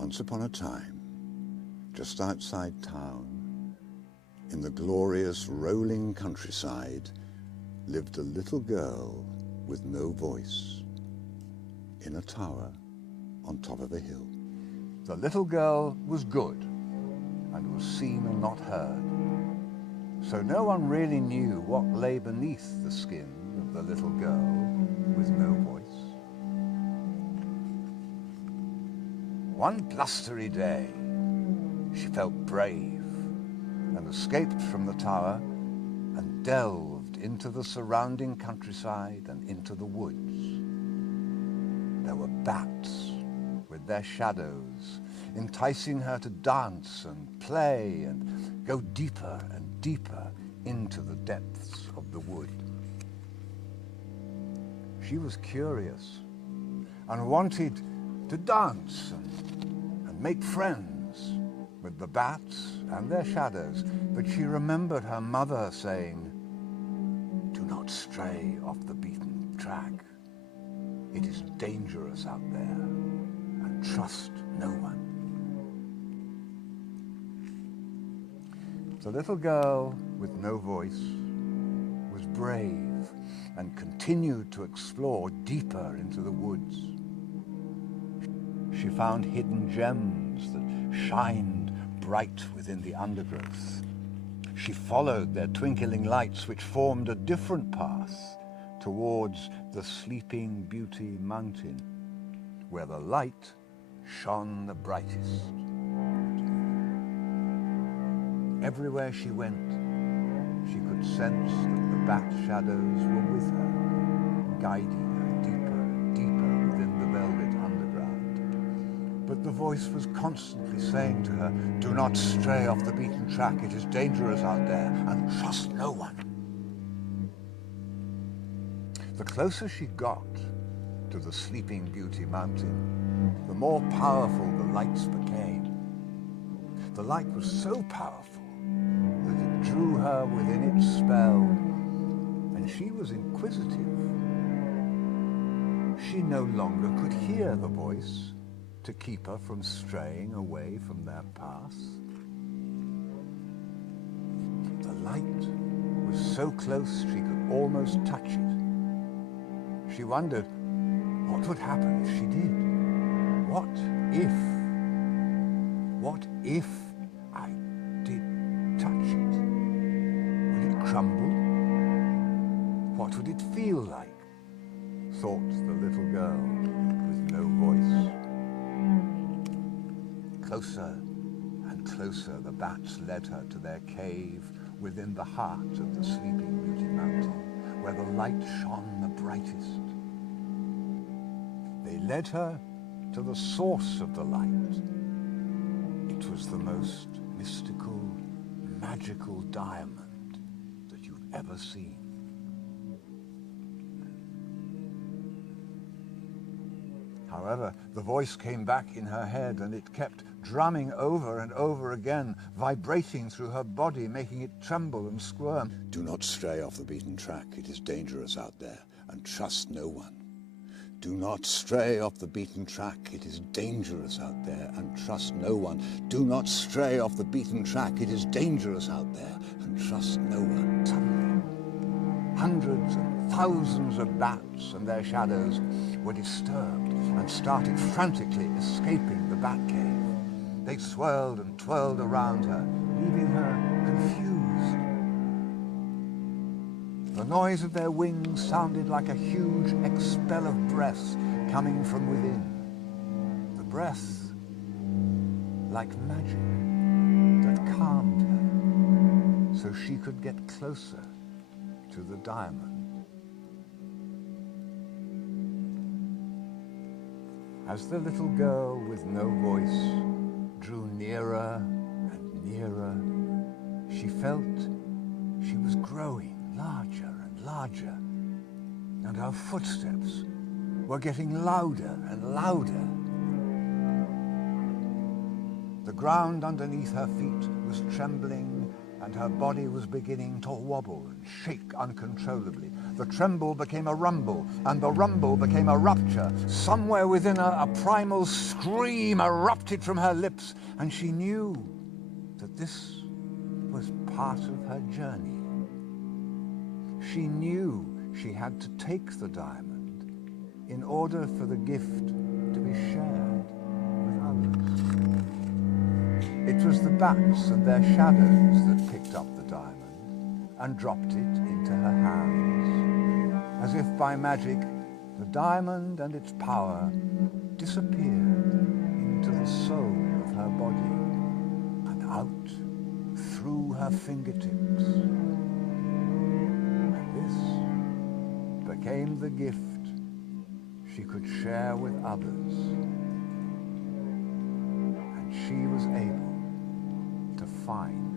Once upon a time, just outside town, in the glorious rolling countryside, lived a little girl with no voice, in a tower on top of a hill. The little girl was good and was seen and not heard, so no one really knew what lay beneath the skin of the little girl with no voice. One blustery day, she felt brave and escaped from the tower and delved into the surrounding countryside and into the woods. There were bats with their shadows, enticing her to dance and play and go deeper and deeper into the depths of the wood. She was curious and wanted to dance and make friends with the bats and their shadows, but she remembered her mother saying, "Do not stray off the beaten track. It is dangerous out there, and trust no one." The little girl with no voice was brave and continued to explore deeper into the woods. She found hidden gems that shined bright within the undergrowth. She followed their twinkling lights, which formed a different path towards the Sleeping Beauty Mountain, where the light shone the brightest. Everywhere she went, she could sense that the bat shadows were with her, guiding her deeper and deeper within the velvet underground. But the voice was constantly saying to her, "Do not stray off the beaten track. It is dangerous out there, and trust no one." The closer she got to the Sleeping Beauty Mountain, the more powerful the lights became. The light was so powerful that it drew her within its spell, and she was inquisitive. She no longer could hear the voice to keep her from straying away from their path. The light was so close she could almost touch it. She wondered what would happen if she did. What if I did touch it? Would it crumble? What would it feel like? Thought the little girl with no voice. Closer and closer the bats led her to their cave within the heart of the Sleeping Beauty Mountain, where the light shone the brightest. They led her to the source of the light. It was the most mystical, magical diamond that you've ever seen. However, the voice came back in her head, and it kept drumming over and over again, vibrating through her body, making it tremble and squirm. "Do not stray off the beaten track. It is dangerous out there, and trust no one. Do not stray off the beaten track. It is dangerous out there, and trust no one. Do not stray off the beaten track. It is dangerous out there, and trust no one." Suddenly, hundreds and thousands of bats and their shadows were disturbed and started frantically escaping the bat cave. They swirled and twirled around her, leaving her confused. The noise of their wings sounded like a huge expel of breath coming from within. The breath, like magic, that calmed her so she could get closer to the diamond. As the little girl with no voice drew nearer and nearer, she felt she was growing larger and larger, and her footsteps were getting louder and louder. The ground underneath her feet was trembling and her body was beginning to wobble and shake uncontrollably. The tremble became a rumble, and the rumble became a rupture. Somewhere within her, a primal scream erupted from her lips, and she knew that this was part of her journey. She knew she had to take the diamond in order for the gift to be shared with others. It was the bats and their shadows that picked up the diamond and dropped it into her hands. As if by magic, the diamond and its power disappeared into the soul of her body and out through her fingertips. And this became the gift she could share with others. And she was able to find